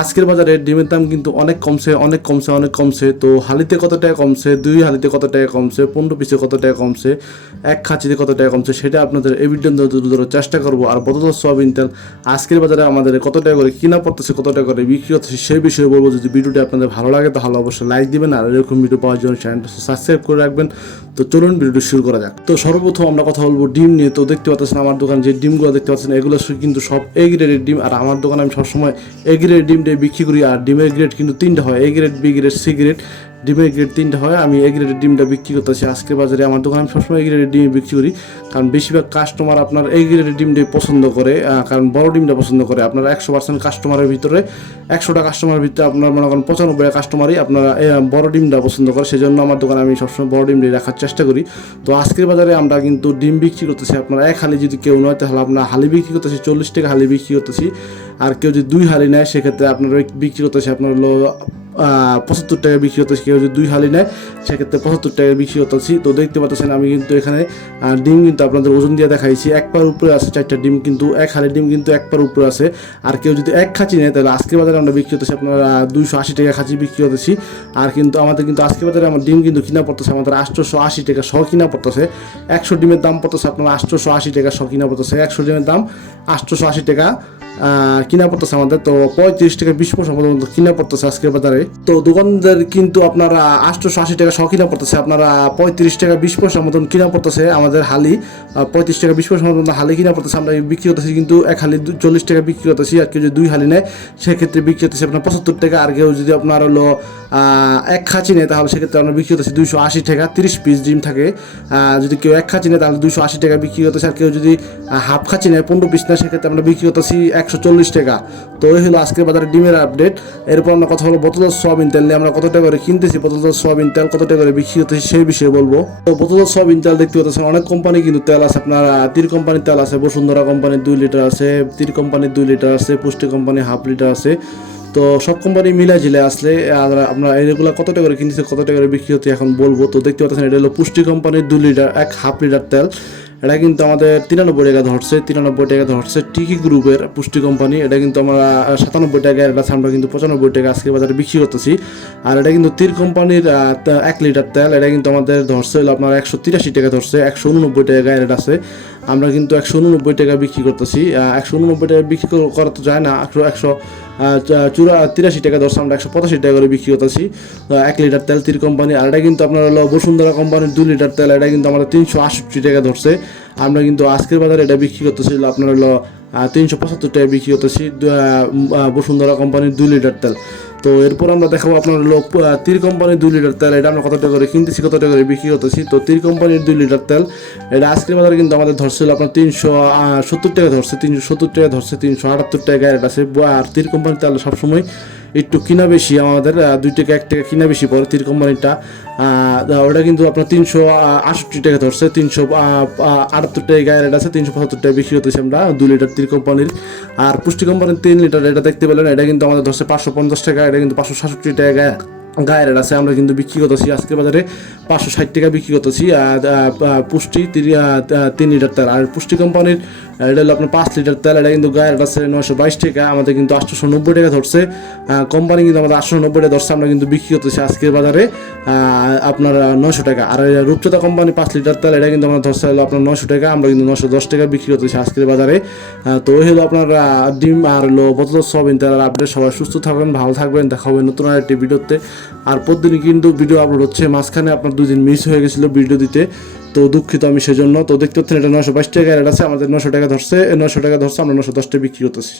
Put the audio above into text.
আজকের বাজারে ডিমের দাম কিন্তু অনেক কমছে অনেক কমছে অনেক কমছে। তো হালিতে কত টাকা কমছে, দুই হালিতে কত টাকা কমছে, পনেরো পিসে কত টাকা কমছে, এক খাঁচিতে কত টাকা কমছে, সেটা আপনাদের এই ভিডিও তুলে ধরার চেষ্টা করব। আর বদল সোয়াবিন তেল আজকের বাজারে আমাদের কত টাকা করে কিনা পড়তেছে, কত টাকা করে বিক্রি হচ্ছে, সেই বিষয়ে বলব, যদি ভিডিওটি আপনাদের ভালো লাগে, তাহলে অবশ্যই লাইক দিবেন, আর এরকম ভিডিও পাওয়ার জন্য চ্যানেলটা সাবস্ক্রাইব করে রাখবেন। তো চলুন ভিডিওটি শুরু করা যাক। তো সর্বপ্রথম আমরা কথা বলব ডিম নিয়ে। তো দেখতে পাচ্ছেন আমার দোকান যে ডিমগুলো দেখতে পাচ্ছেন, এগুলো কিন্তু সব এ গ্রেডের ডিম, আর আমার দোকানে আমি সবসময় এ গ্রেড ডিম বিক্রি করি আর ডিমের গ্রেড কিন্তু তিনটা হয় A grade B grade C grade ডিমের গ্রেড তিনটা হয়, আমি এ গ্রেডের ডিমটা বিক্রি করতেছি। আজকে বাজারে আমার দোকানে আমি সবসময় এ গ্রেডের ডিম বিক্রি করি। কারণ বেশিরভাগ কাস্টমার আপনার এই গ্রেডের ডিমটাই পছন্দ করে কারণ বড় ডিমটা পছন্দ করে। আপনার একশো পার্সেন্ট কাস্টমারের ভিতরে, একশোটা কাস্টমারের ভিতরে আপনার মনে করেন পঁচানব্বই কাস্টমারই আপনারা বড় ডিমটা পছন্দ করে। সেজন্য আমার দোকানে আমি সবসময় বড় ডিমটাই রাখার চেষ্টা করি। তো আজকের বাজারে আমরা কিন্তু ডিম বিক্রি করতেছি। আপনার এক হালি যদি কেউ নয়, তাহলে আপনার হালি বিক্রি করতেছি, চল্লিশ টাকা হালি বিক্রি করতেছি। আর কেউ যদি দুই হালি নেয়, সেক্ষেত্রে আপনার বিক্রি করতেছে আপনার পঁচাত্তর টাকা বিক্রি করতেছি কেউ যদি দুই হালি নেয়, সেক্ষেত্রে পঁচাত্তর টাকা বিক্রি করতেছি তো দেখতে পাচ্ছেন, আমি কিন্তু এখানে ডিম কিন্তু আপনাদের ওজন দিয়ে দেখাইছি। এক পার উপরে আছে চারটা ডিম, কিন্তু এক হালি ডিম কিন্তু এক পার উপরে আছে। আর কেউ যদি এক খাঁচি নেয়, তাহলে আজকের বাজারে আমরা বিক্রি হতেছি আপনার দুইশো আশি টাকা খাঁচি বিক্রি হতেছি আর কিন্তু আমাদের কিন্তু আজকে বাজারে আমার ডিম কিন্তু কিনা পড়তেছে, আমাদের আটশোশো আশি টাকা শ কিনা পড়তেছে। একশো ডিমের দাম পড়তেছে আপনার আটশোশো আশি টাকা শ কিনা পড়তেছে। একশো ডিমের দাম আটশোশো আশি টাকা। কিনা পড়তেছে আমাদের। তো পঁয়ত্রিশ টাকা বিশ পয়সা পর্যন্ত কিনা পড়তেছে আজকের বাজারে। তো দোকানদার কিন্তু আপনারা আটশোশো আশি টাকা শ কিনা পড়তেছে। আপনারা পঁয়ত্রিশ টাকা বিশ পয়সা মতন কিনা পড়তেছে আমাদের হালি। পঁয়ত্রিশ টাকা বিশ পয়সা মতন হালি কিনা পড়তেছে। আমরা বিক্রি করতেছি কিন্তু এক হালি চল্লিশ টাকা বিক্রি করতেছি। আর কেউ যদি দুই হালি নেয়, সেক্ষেত্রে বিক্রি করতেছি আপনার পঁচাত্তর টাকা। আর কেউ যদি আপনার হলো এক খাঁচি নেয়, তাহলে সেক্ষেত্রে আমরা বিক্রি করতেছি দুইশো আশি টাকা। তিরিশ পিস ডিম থাকে। যদি কেউ এক খাঁচি নেয়, তাহলে দুইশো আশি টাকা বিক্রি করতেছে। আর কেউ যদি হাফ খাঁচি নেয়, পনেরো পিস নেয়, সেক্ষেত্রে আমরা বিক্রি করতেছি একশো চল্লিশ টাকা। তো এই হলো আজকের বাজারে ডিমের আপডেট এরপর আমরা কথা হলো বোতল সোয়াবিন তেল নিয়ে। আমরা কত টাকা করে কিনতেছি বোতল সোয়াবিন তেল কত টাকা করে বিক্রি করতেছি সেই বিষয়ে বলব। তো বোতল সোয়াবিন তেল দেখতে পাচ্ছেন, অনেক কোম্পানি কিন্তু তেল আছে। আপনার তীর কোম্পানির তেল আছে, বসুন্ধরা কোম্পানির দুই লিটার আছে, তীর কোম্পানির দুই লিটার আছে, পুষ্টি কোম্পানি হাফ লিটার আছে। তো সব কোম্পানি মিলা ঝিলে আসলে আমরা এগুলো কত টাকা করে কিনতেছি কত টাকা করে বিক্রি হচ্ছে এখন বলব। তো দেখতে পাচ্ছেন, এটা হলো পুষ্টি কোম্পানির দুই লিটার এক হাফ লিটার তেল। এটা কিন্তু আমাদের তিরানব্বই টাকা ধরছে, তিরানব্বই টাকা ধরছে টিকি গ্রুপের পুষ্টি কোম্পানি এটা কিন্তু আমরা সাতানব্বই টাকা এটা আমরা কিন্তু পঁচানব্বই টাকা আজকে বাজারে বিক্রি করতেছি। আর এটা কিন্তু তীর কোম্পানির এক লিটার তেল। এটা কিন্তু আমাদের ধরছে হলো আপনার একশো তিরাশি টাকা ধরছে, একশো উননব্বই টাকা এটা আছে। আমরা কিন্তু একশো উননব্বই টাকা বিক্রি করতেছি। একশো উননব্বই টাকা বিক্রি কর- তো যায় না, একশো একশো চুরা, তিরাশি টাকা ধরছে, আমরা একশো পঁচাশি টাকা করে বিক্রি করতেছি। এক লিটার তেল তীর কোম্পানি, আর এটা কিন্তু আপনার হলো বসুন্ধরা কোম্পানির দুই লিটার তেল, এটা কিন্তু আমাদের তিনশো আটষট্টি টাকা ধরছে। আমরা কিন্তু আজকের বাজারে এটা বিক্রি করতেছি, আপনার হলো তিনশো পঁচাত্তর টাকা বিক্রি করতেছি, দু- বসুন্ধরা কোম্পানির দুই লিটার তেল। তো এরপর আমরা দেখাবো আপনার লোক তির কোম্পানির দুই লিটার তেল। এটা আমরা কত টাকা করে কিনতেছি, কত টাকা করে বিক্রি করতেছি? তো তির কোম্পানির দুই লিটার তেল। এটা আজকের বাজারে কিন্তু আমাদের ধরছিল আপনার তিনশো সত্তর টাকা ধরছে, তিনশো সত্তর টাকা ধরছে, তিনশো আটাত্তর টাকা। এটা আছে আর তীর কোম্পানির তেল সবসময় একটু কিনা বেশি আমাদের দুই টাকা, এক টাকা কিনা বেশি পড়ে তীর কোম্পানিটা। ওটা কিন্তু আপনার তিনশো আটষট্টি টাকা ধরছে, তিনশো আটাত্তর টাকা গায়ে রেট আছে, তিনশো পঁচাত্তর টাকা বিক্রি হতেছে আমরা, দুই লিটার তীর কোম্পানির। আর পুষ্টি কোম্পানির তিন লিটার এটা দেখতে পেলেন, এটা কিন্তু আমাদের ধরছে পাঁচশো পঞ্চাশ টাকা, এটা কিন্তু পাঁচশো সাতষট্টি টাকা গায়ে গায়ের আছে, আমরা কিন্তু বিক্রি করতেছি, আজকে বাজারে পাঁচশো ষাট টাকা বিক্রি করতেছি পুষ্টি তিরি- তিন লিটার তেল আর পুষ্টি কোম্পানির এটা হলো আপনার পাঁচ লিটার তেল, এটা কিন্তু গায়ের আছে নশো বাইশ টাকা, আমাদের কিন্তু আটশোশো নব্বই টাকা ধরছে। কোম্পানি কিন্তু আমাদের আটশো নব্বই টাকা ধরছে, আমরা কিন্তু বিক্রি করতেছি আজকের বাজারে আপনার নশো টাকা। আর এই রূপচাঁদা কোম্পানি পাঁচ লিটার তেল, এটা কিন্তু আমরা ধরছে হলো আপনার নশো টাকা, আমরা কিন্তু নশো দশ টাকা বিক্রি করতেছি আজকের বাজারে। তো ওই হলো আপনার ডিম আর হলো বোতল সবিন তেল আপডেট সবাই সুস্থ থাকবেন, ভালো থাকবেন, দেখা হবে নতুন আর আরেকটি ভিডিওতে। আর প্রতিদিনই কিন্তু ভিডিও আপলোড হচ্ছে, মাঝখানে আপনার দুদিন মিস হয়ে গেছিল ভিডিও দিতে। তো দুঃখিত আমি সেজন্য। তো দেখতে পাচ্ছেন এটা নশো বাইশ টাকা আছে, আমাদের নশো টাকা ধরছে নশো টাকা ধরছে, আমরা নশো দশ টাকা বিক্রি করতেছি।